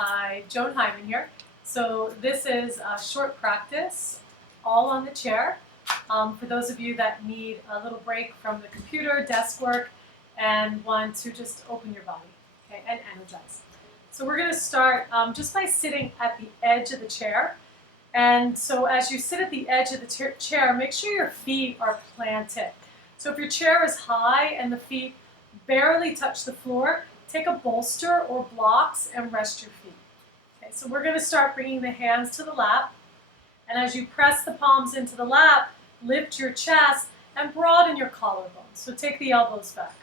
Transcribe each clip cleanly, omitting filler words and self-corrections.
Hi, Joan Hyman here. So this is a short practice, all on the chair, for those of you that need a little break from the computer, desk work, and want to just open your body, okay, and energize. So we're going to start just by sitting at the edge of the chair. And so as you sit at the edge of the chair, make sure your feet are planted. So if your chair is high and the feet barely touch the floor, take a bolster or blocks and rest your feet. Okay, so we're going to start bringing the hands to the lap. And as you press the palms into the lap, lift your chest and broaden your collarbone. So take the elbows back.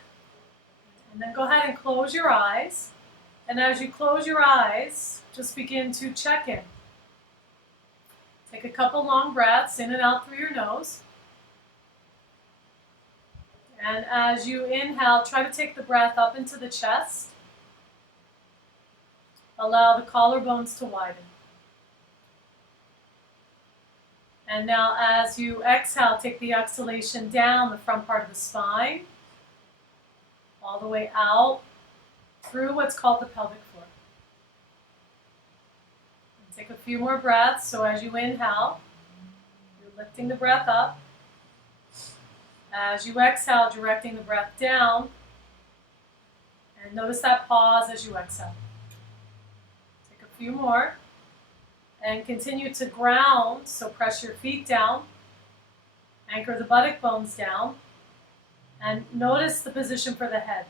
And then go ahead and close your eyes. And as you close your eyes, just begin to check in. Take a couple long breaths in and out through your nose. And as you inhale, try to take the breath up into the chest. Allow the collarbones to widen. And now as you exhale, take the exhalation down the front part of the spine, all the way out through what's called the pelvic floor. And take a few more breaths. So as you inhale, you're lifting the breath up. As you exhale, directing the breath down. And notice that pause as you exhale. Take a few more. And continue to ground, so press your feet down. Anchor the buttock bones down. And notice the position for the head.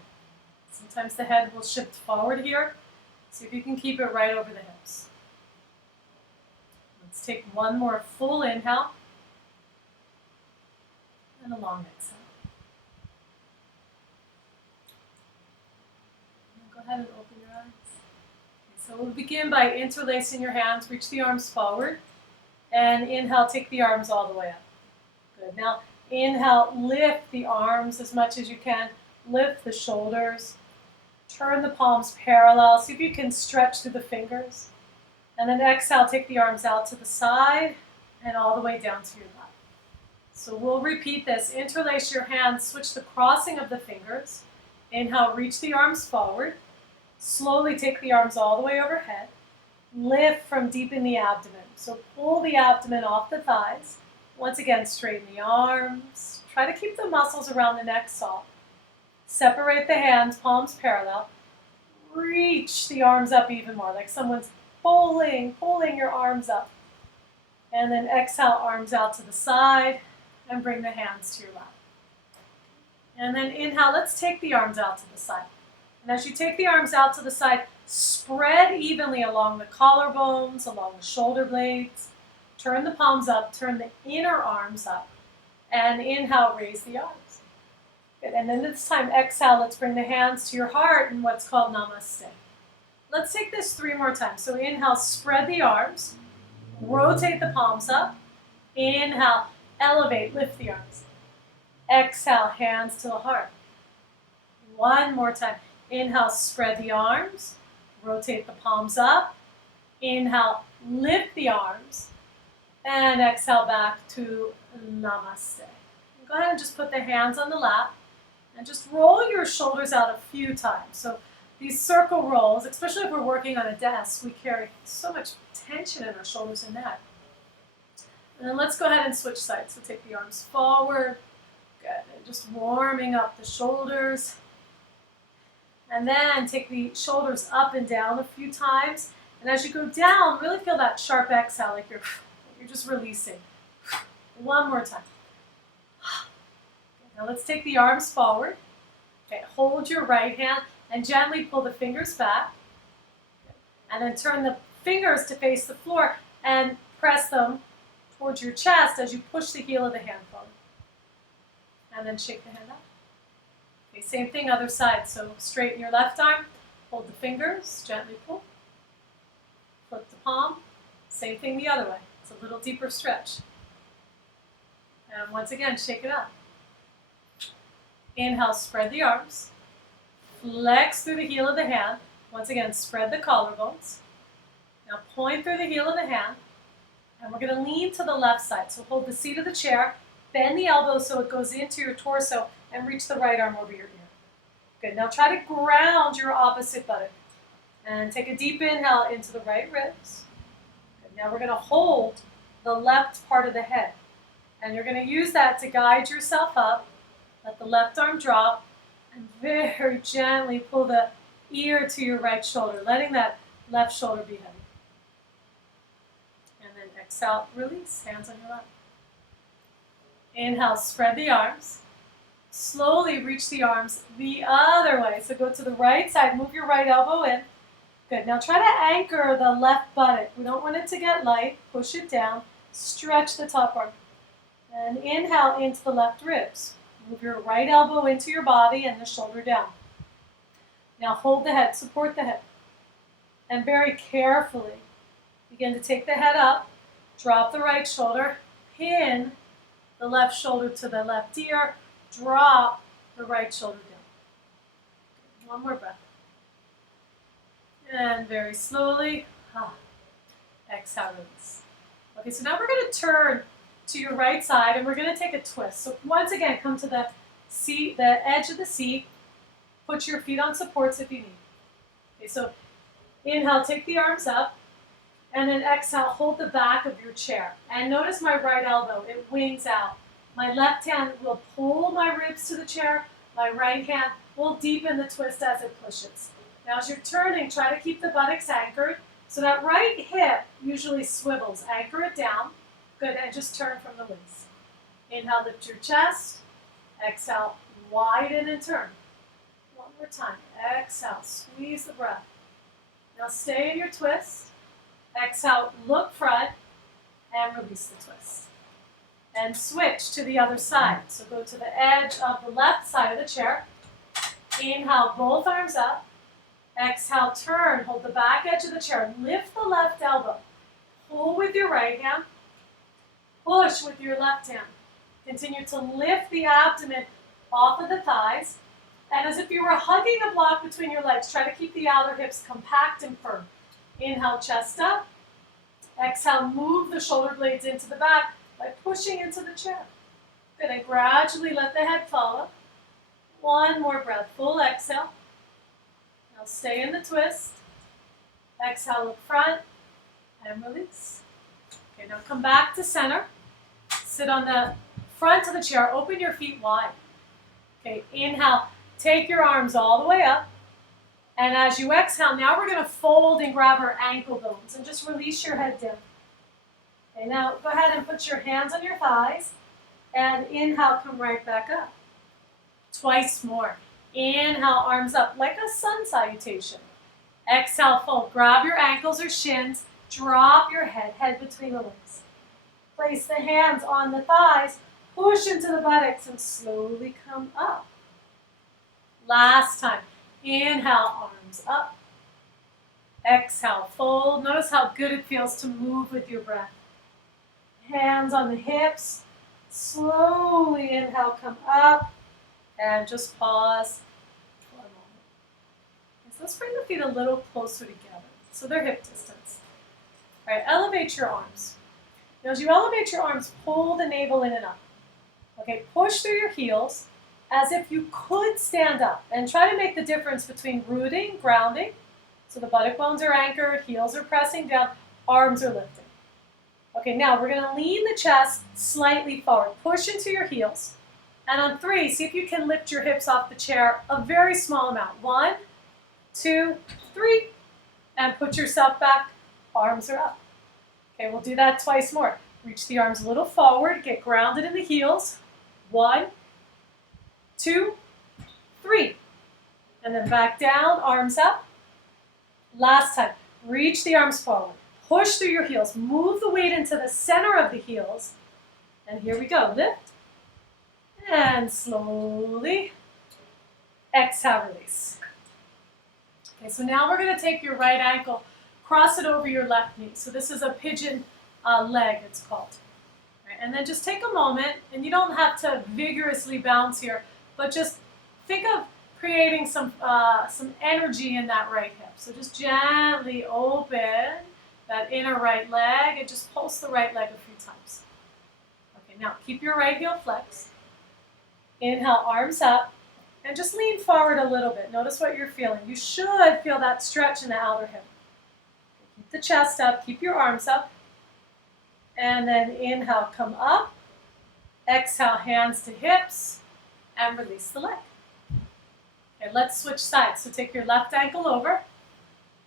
Sometimes the head will shift forward here. See if you can keep it right over the hips. Let's take one more full inhale. And a long exhale. And go ahead and open your eyes. Okay, so we'll begin by interlacing your hands. Reach the arms forward. And inhale, take the arms all the way up. Good. Now inhale, lift the arms as much as you can. Lift the shoulders. Turn the palms parallel. See if you can stretch through the fingers. And then exhale, take the arms out to the side and all the way down to your lap. So we'll repeat this. Interlace your hands, switch the crossing of the fingers. Inhale, reach the arms forward. Slowly take the arms all the way overhead. Lift from deep in the abdomen. So pull the abdomen off the thighs. Once again, straighten the arms. Try to keep the muscles around the neck soft. Separate the hands, palms parallel. Reach the arms up even more, like someone's pulling your arms up. And then exhale, arms out to the side. And bring the hands to your lap. And then inhale, let's take the arms out to the side. And as you take the arms out to the side, spread evenly along the collarbones, along the shoulder blades. Turn the palms up, turn the inner arms up. And inhale, raise the arms. Good. And then this time, exhale, let's bring the hands to your heart in what's called namaste. Let's take this 3 more times. So inhale, spread the arms. Rotate the palms up. Inhale. Elevate, lift the arms. Exhale, hands to the heart. One more time. Inhale, spread the arms. Rotate the palms up. Inhale, lift the arms. And exhale back to namaste. And go ahead and just put the hands on the lap. And just roll your shoulders out a few times. So these circle rolls, especially if we're working on a desk, we carry so much tension in our shoulders and neck. And then let's go ahead and switch sides. So take the arms forward. Good. And just warming up the shoulders. And then take the shoulders up and down a few times. And as you go down, really feel that sharp exhale, like you're just releasing. One more time. Now let's take the arms forward. Okay, hold your right hand and gently pull the fingers back. And then turn the fingers to face the floor and press them towards your chest as you push the heel of the hand forward. And then shake the hand out. Okay, same thing, other side. So straighten your left arm, hold the fingers, gently pull. Flip the palm. Same thing the other way. It's a little deeper stretch. And once again, shake it out. Inhale, spread the arms. Flex through the heel of the hand. Once again, spread the collarbones. Now point through the heel of the hand. And we're going to lean to the left side. So hold the seat of the chair, bend the elbow so it goes into your torso, and reach the right arm over your ear. Good. Now try to ground your opposite buttock. And take a deep inhale into the right ribs. Good. Now we're going to hold the left part of the head. And you're going to use that to guide yourself up. Let the left arm drop. And very gently pull the ear to your right shoulder, letting that left shoulder be heavy. And then exhale, release, hands on your lap. Inhale, spread the arms. Slowly reach the arms the other way. So go to the right side, move your right elbow in. Good. Now try to anchor the left buttock. We don't want it to get light. Push it down. Stretch the top arm. And inhale into the left ribs. Move your right elbow into your body and the shoulder down. Now hold the head, support the head. And very carefully begin to take the head up. Drop the right shoulder. Pin the left shoulder to the left ear. Drop the right shoulder down. One more breath. And very slowly, exhale, release. Okay, so now we're going to turn to your right side and we're going to take a twist. So once again, come to the seat, the edge of the seat. Put your feet on supports if you need. Okay, so inhale, take the arms up. And then exhale, hold the back of your chair. And notice my right elbow, it wings out. My left hand will pull my ribs to the chair. My right hand will deepen the twist as it pushes. Now as you're turning, try to keep the buttocks anchored. So that right hip usually swivels. Anchor it down. Good, and just turn from the waist. Inhale, lift your chest. Exhale, widen and turn. One more time. Exhale, squeeze the breath. Now stay in your twist. Exhale, look front, and release the twist. And switch to the other side. So go to the edge of the left side of the chair. Inhale, both arms up. Exhale, turn, hold the back edge of the chair. Lift the left elbow. Pull with your right hand. Push with your left hand. Continue to lift the abdomen off of the thighs. And as if you were hugging a block between your legs, try to keep the outer hips compact and firm. Inhale, chest up. Exhale, move the shoulder blades into the back by pushing into the chair. Good, and gradually let the head follow. One more breath, full exhale. Now stay in the twist. Exhale, look front, and release. Okay, now come back to center. Sit on the front of the chair, open your feet wide. Okay, inhale, take your arms all the way up. And as you exhale, now we're going to fold and grab our ankle bones and just release your head down. Okay, now go ahead and put your hands on your thighs and inhale, come right back up. Twice more. Inhale, arms up like a sun salutation. Exhale, fold. Grab your ankles or shins. Drop your head, head between the legs. Place the hands on the thighs. Push into the buttocks and slowly come up. Last time. Inhale, arms up. Exhale, fold. Notice how good it feels to move with your breath. Hands on the hips. Slowly inhale, come up. And just pause for a moment. So let's bring the feet a little closer together. So they're hip distance. All right, elevate your arms. Now as you elevate your arms, pull the navel in and up. Okay, push through your heels as if you could stand up. And try to make the difference between rooting, grounding. So the buttock bones are anchored, heels are pressing down, arms are lifting. Okay, now we're going to lean the chest slightly forward. Push into your heels. And on 3, see if you can lift your hips off the chair a very small amount. 1, 2, 3. And put yourself back. Arms are up. Okay, we'll do that twice more. Reach the arms a little forward. Get grounded in the heels. 1, 2, 3. And then back down, arms up. Last time. Reach the arms forward. Push through your heels. Move the weight into the center of the heels. And here we go. Lift. And slowly exhale, release. Okay, so now we're going to take your right ankle, cross it over your left knee. So this is a pigeon leg, it's called. Right, and then just take a moment, and you don't have to vigorously bounce here, but just think of creating some energy in that right hip. So just gently open that inner right leg and just pulse the right leg a few times. Okay, now keep your right heel flexed. Inhale, arms up. And just lean forward a little bit. Notice what you're feeling. You should feel that stretch in the outer hip. Keep the chest up, keep your arms up. And then inhale, come up. Exhale, hands to hips, and release the leg. Okay, let's switch sides. So take your left ankle over.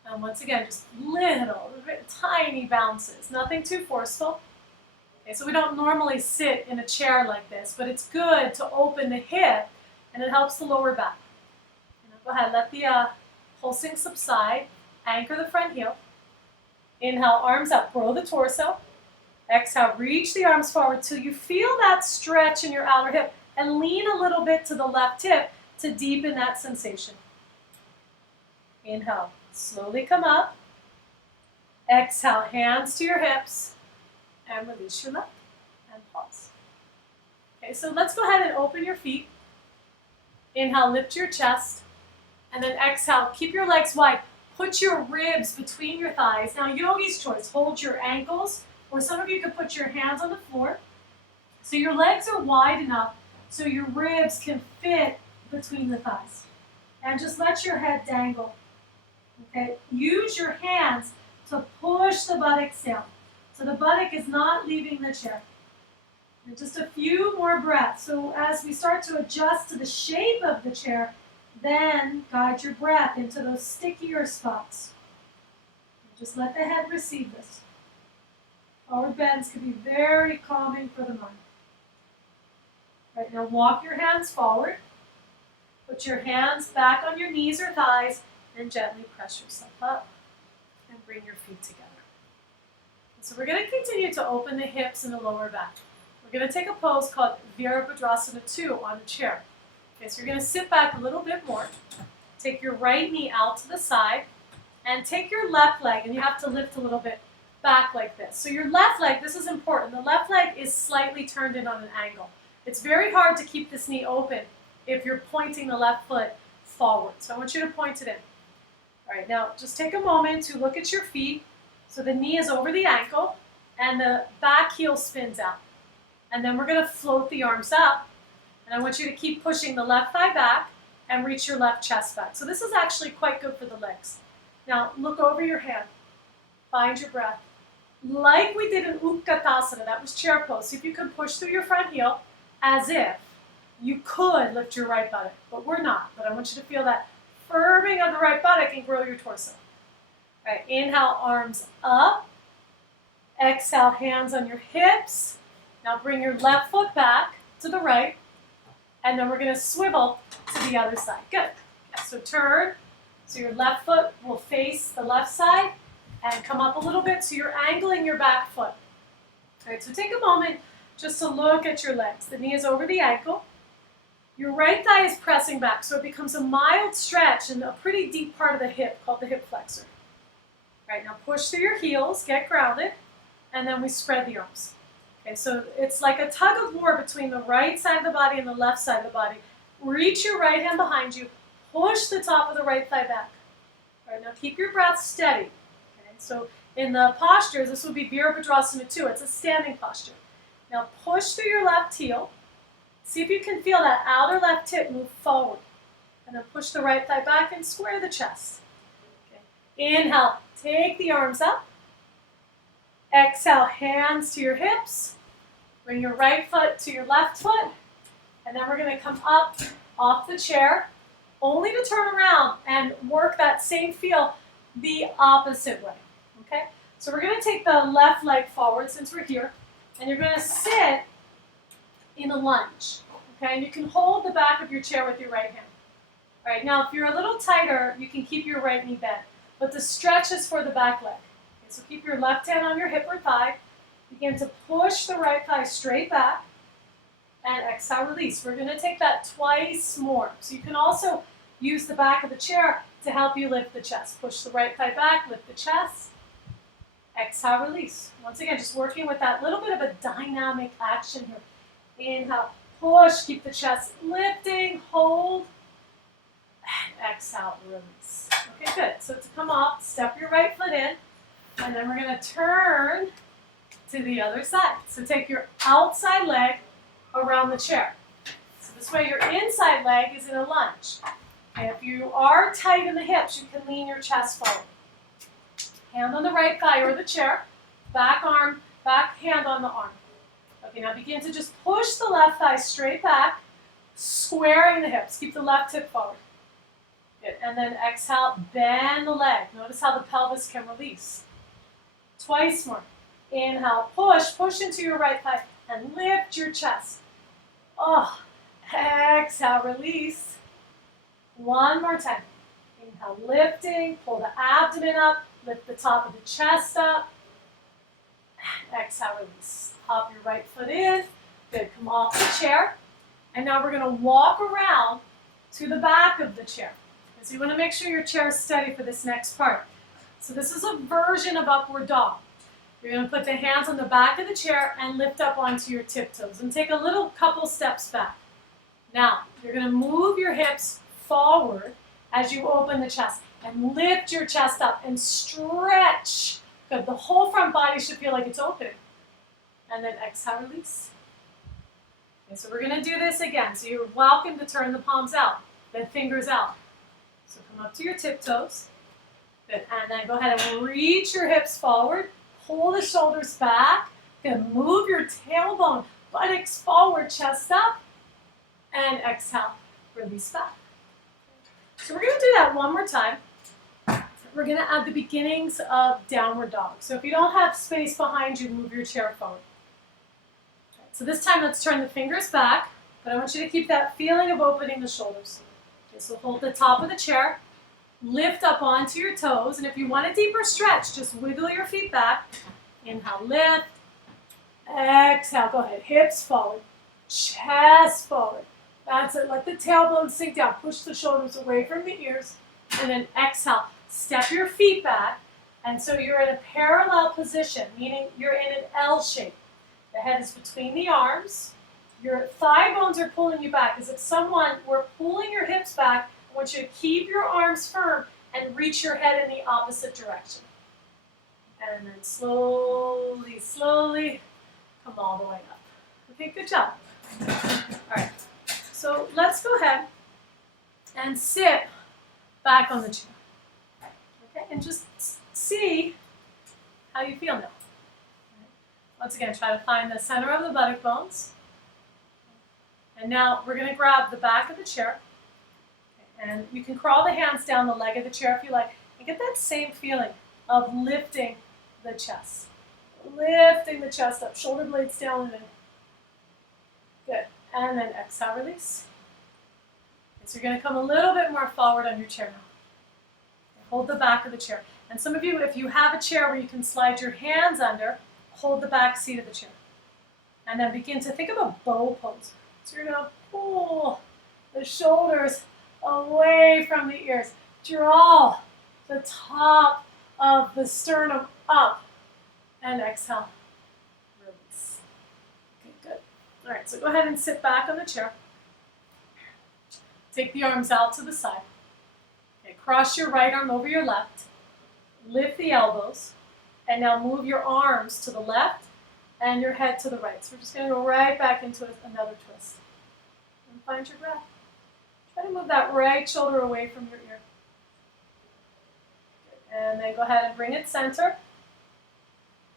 And once again, just little, tiny bounces. Nothing too forceful. Okay, so we don't normally sit in a chair like this, but it's good to open the hip, and it helps the lower back. Go ahead, let the pulsing subside. Anchor the front heel. Inhale, arms up, grow the torso. Exhale, reach the arms forward till you feel that stretch in your outer hip, and lean a little bit to the left hip to deepen that sensation. Inhale, slowly come up. Exhale, hands to your hips, and release your leg, and pause. Okay, so let's go ahead and open your feet. Inhale, lift your chest, and then exhale, keep your legs wide. Put your ribs between your thighs. Now, yogi's choice, hold your ankles, or some of you could put your hands on the floor. So your legs are wide enough so your ribs can fit between the thighs. And just let your head dangle. Okay? Use your hands to push the buttocks down. So the buttock is not leaving the chair. And just a few more breaths. So as we start to adjust to the shape of the chair, then guide your breath into those stickier spots. And just let the head receive this. Forward bends can be very calming for the mind. Right, now walk your hands forward. Put your hands back on your knees or thighs and gently press yourself up and bring your feet together. So we're going to continue to open the hips and the lower back. We're going to take a pose called Virabhadrasana 2 on a chair. Okay, so you're going to sit back a little bit more. Take your right knee out to the side and take your left leg, and you have to lift a little bit back like this. So your left leg, this is important, the left leg is slightly turned in on an angle. It's very hard to keep this knee open if you're pointing the left foot forward. So I want you to point it in. All right, now just take a moment to look at your feet. So the knee is over the ankle and the back heel spins out. And then we're going to float the arms up. And I want you to keep pushing the left thigh back and reach your left chest back. So this is actually quite good for the legs. Now look over your hand. Find your breath. Like we did in Utkatasana, that was chair pose. So if you can push through your front heel as if you could lift your right buttock, but we're not. But I want you to feel that firming of the right buttock and grow your torso. All right, inhale, arms up. Exhale, hands on your hips. Now bring your left foot back to the right. And then we're going to swivel to the other side. Good. Yeah, so turn. So your left foot will face the left side. And come up a little bit so you're angling your back foot. All right, so take a moment just to look at your legs. The knee is over the ankle. Your right thigh is pressing back, so it becomes a mild stretch in a pretty deep part of the hip called the hip flexor. All right, now push through your heels, get grounded, and then we spread the arms. Okay, so it's like a tug of war between the right side of the body and the left side of the body. Reach your right hand behind you, push the top of the right thigh back. All right, now keep your breath steady. So in the postures, this would be Virabhadrasana 2. It's a standing posture. Now push through your left heel. See if you can feel that outer left hip move forward. And then push the right thigh back and square the chest. Okay. Inhale, take the arms up. Exhale, hands to your hips. Bring your right foot to your left foot. And then we're going to come up off the chair, only to turn around and work that same feel the opposite way. Okay, so we're going to take the left leg forward since we're here, and you're going to sit in a lunge. Okay, and you can hold the back of your chair with your right hand. All right, now if you're a little tighter, you can keep your right knee bent, but the stretch is for the back leg. Okay, so keep your left hand on your hip or thigh. Begin to push the right thigh straight back, and exhale, release. We're going to take that twice more. So you can also use the back of the chair to help you lift the chest. Push the right thigh back, lift the chest. Exhale, release. Once again, just working with that little bit of a dynamic action here. Inhale, push, keep the chest lifting, hold, and exhale, release. Okay, good. So to come off, step your right foot in, and then we're going to turn to the other side. So take your outside leg around the chair. So This way your inside leg is in a lunge. And if you are tight in the hips, you can lean your chest forward. Hand on the right thigh or the chair, back arm, back hand on the arm. Okay, now begin to just push the left thigh straight back, squaring the hips. Keep the left hip forward. Good. And then exhale, bend the leg. Notice how the pelvis can release. Twice more. Inhale, push into your right thigh and lift your chest. Oh, exhale, release. One more time. Inhale, lifting, pull the abdomen up, lift the top of the chest up. Exhale, release. Hop your right foot in. Good, come off the chair. And now we're gonna walk around to the back of the chair. So you wanna make sure your chair is steady for this next part. So this is a version of upward dog. You're going to put the hands on the back of the chair and lift up onto your tiptoes and take a little couple steps back. Now, you're going to move your hips forward as you open the chest and lift your chest up and stretch. Good. The whole front body should feel like it's open. And then exhale, release. Okay, so we're going to do this again. So you're welcome to turn the palms out, then fingers out. So come up to your tiptoes. Good. And then go ahead and reach your hips forward. Pull the shoulders back. Then move your tailbone, buttocks forward, chest up. And exhale, release back. So we're going to do that one more time. We're going to add the beginnings of downward dog. So if you don't have space behind you, move your chair forward. So this time, let's turn the fingers back. But I want you to keep that feeling of opening the shoulders. Okay, so hold the top of the chair. Lift up onto your toes, and if you want a deeper stretch, just wiggle your feet back. Inhale, lift. Exhale, go ahead. Hips forward, chest forward. That's it. Let the tailbone sink down. Push the shoulders away from the ears, and then exhale. Step your feet back, and so you're in a parallel position, meaning you're in an L shape. The head is between the arms. Your thigh bones are pulling you back, as if someone were pulling your hips back. I want you to keep your arms firm and reach your head in the opposite direction. And then slowly, slowly, come all the way up. Okay, good job. All right, so let's go ahead and sit back on the chair. Okay, and just see how you feel now. Once again, try to find the center of the buttock bones. And now we're going to grab the back of the chair. And you can crawl the hands down the leg of the chair if you like, and get that same feeling of lifting the chest. Lifting the chest up, shoulder blades down and in. Good. And then exhale, release. So you're going to come a little bit more forward on your chair now. Hold the back of the chair. And some of you, if you have a chair where you can slide your hands under, hold the back seat of the chair. And then begin to think of a bow pose. So you're going to pull the shoulders away from the ears. Draw the top of the sternum up. And exhale. Release. Okay, good. All right, so go ahead and sit back on the chair. Take the arms out to the side. Okay, cross your right arm over your left. Lift the elbows. And now move your arms to the left and your head to the right. So we're just going to go right back into another twist. And find your breath. Try to move that right shoulder away from your ear. Good. And then go ahead and bring it center.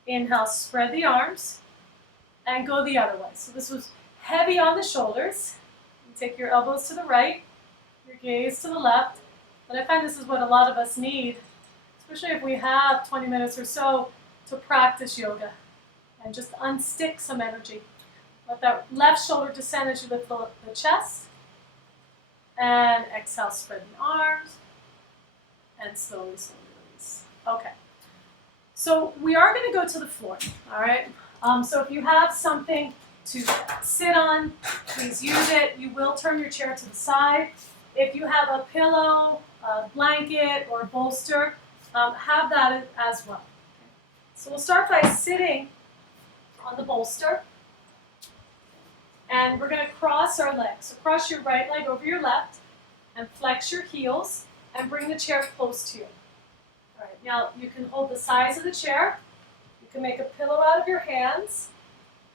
Inhale, spread the arms. And go the other way. So this was heavy on the shoulders. You take your elbows to the right, your gaze to the left. But I find this is what a lot of us need, especially if we have 20 minutes or so to practice yoga. And just unstick some energy. Let that left shoulder descend as you lift the chest. And exhale, spread the arms. And slowly, slowly release. Okay. So we are going to go to the floor. All right. So if you have something to sit on, please use it. You will turn your chair to the side. If you have a pillow, a blanket, or a bolster, have that as well. Okay. So we'll start by sitting on the bolster. And we're going to cross our legs. So cross your right leg over your left and flex your heels and bring the chair close to you. All right, now you can hold the sides of the chair. You can make a pillow out of your hands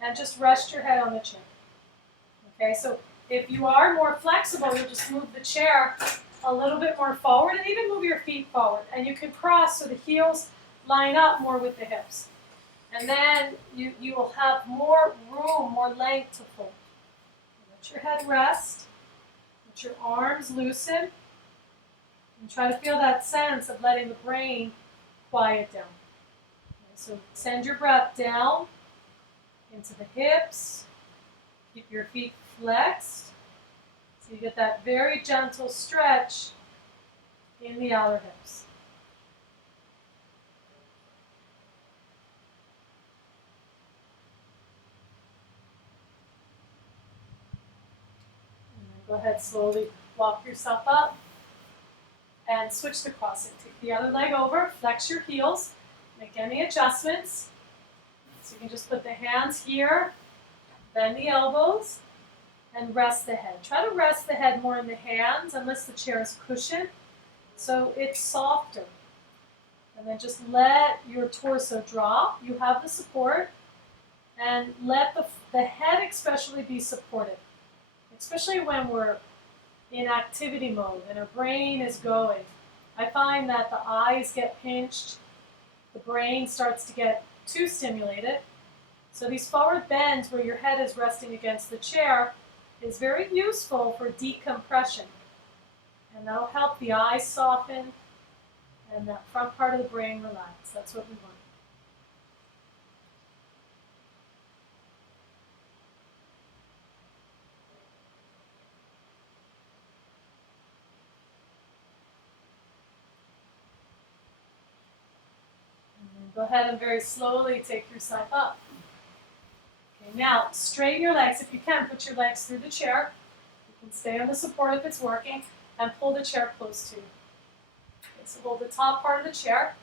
and just rest your head on the chair. Okay, so If you are more flexible, you'll just move the chair a little bit more forward and even move your feet forward. And you can cross so the heels line up more with the hips. And then you will have more room, more length to fold. Let your head rest. Let your arms loosen. And try to feel that sense of letting the brain quiet down. Okay, so send your breath down into the hips. Keep your feet flexed. So you get that very gentle stretch in the outer hips. And then go ahead, slowly walk yourself up and switch the crossing. Take the other leg over, flex your heels, make any adjustments. So you can just put the hands here, bend the elbows, and rest the head. Try to rest the head more in the hands unless the chair is cushioned, so it's softer. And then just let your torso drop. You have the support, and let the head especially be supported, especially when we're in activity mode and our brain is going. I find that the eyes get pinched, the brain starts to get too stimulated. So these forward bends where your head is resting against the chair is very useful for decompression. And that'll help the eyes soften and that front part of the brain relax. That's what we want. Go ahead and very slowly take yourself up. Okay, now straighten your legs if you can. Put your legs through the chair. You can stay on the support if it's working, and pull the chair close to you. Okay, so hold the top part of the chair,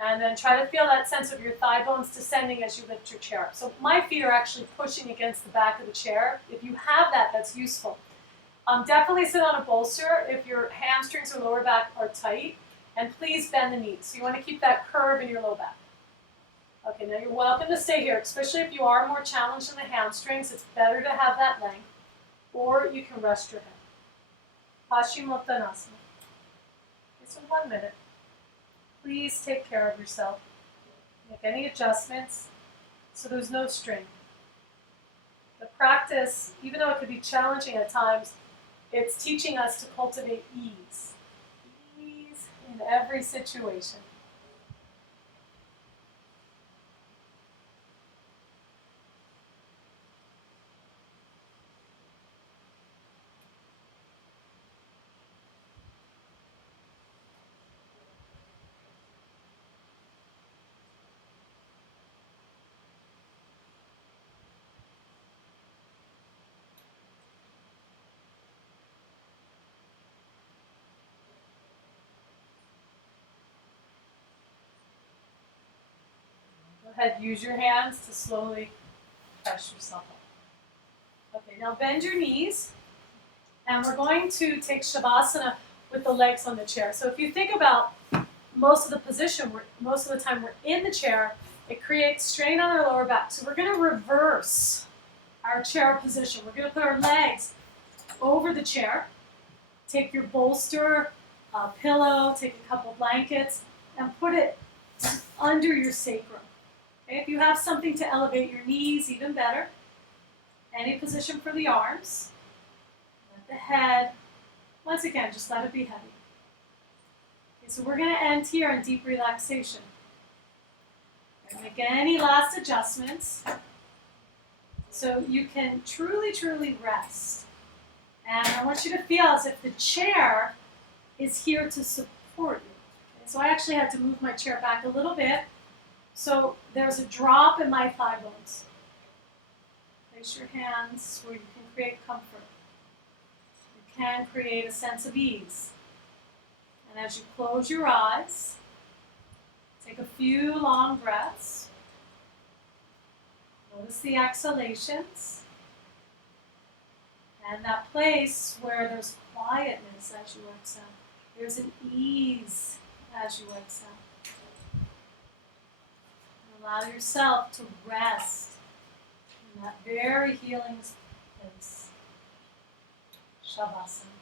and then try to feel that sense of your thigh bones descending as you lift your chair up. So my feet are actually pushing against the back of the chair. If you have that, that's useful. Definitely sit on a bolster if your hamstrings or lower back are tight. And please bend the knees. So you want to keep that curve in your low back. Okay, now you're welcome to stay here, especially if you are more challenged in the hamstrings. It's better to have that length. Or you can rest your head. Paschimottanasana. Okay, so 1 minute. Please take care of yourself. Make any adjustments so there's no strain. The practice, even though it could be challenging at times, it's teaching us to cultivate ease. In every situation. Go ahead, use your hands to slowly press yourself up. Okay, now bend your knees, and we're going to take Shavasana with the legs on the chair. So if you think about most of the time we're in the chair, it creates strain on our lower back. So we're going to reverse our chair position. We're going to put our legs over the chair. Take your bolster, pillow, take a couple blankets, and put it under your sacrum. Okay, if you have something to elevate your knees, even better. Any position for the arms. Let the head, once again, just let it be heavy. Okay, so we're going to end here in deep relaxation. Make any last adjustments so you can truly, truly rest. And I want you to feel as if the chair is here to support you. Okay, so I actually had to move my chair back a little bit. So there's a drop in my thigh bones. Place your hands where you can create comfort. You can create a sense of ease. And as you close your eyes, take a few long breaths. Notice the exhalations. And that place where there's quietness as you exhale. There's an ease as you exhale. And allow yourself to rest in that very healing place. Shavasana.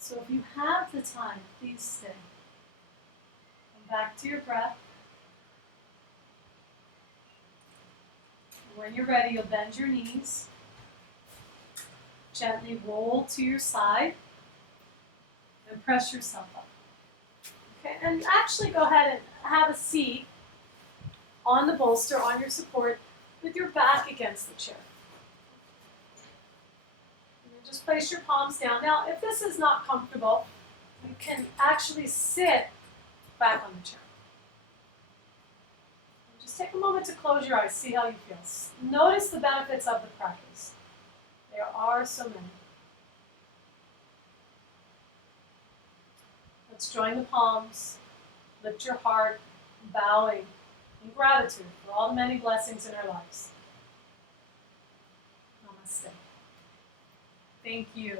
So if you have the time, please stay. Come back to your breath. When you're ready, you'll bend your knees. Gently roll to your side and press yourself up. Okay, and actually go ahead and have a seat on the bolster, on your support, with your back against the chair. And just place your palms down. Now, if this is not comfortable, you can actually sit back on the chair. And just take a moment to close your eyes, see how you feel. Notice the benefits of the practice. There are so many. Let's join the palms, lift your heart, bowing in gratitude for all the many blessings in our lives. Namaste. Thank you.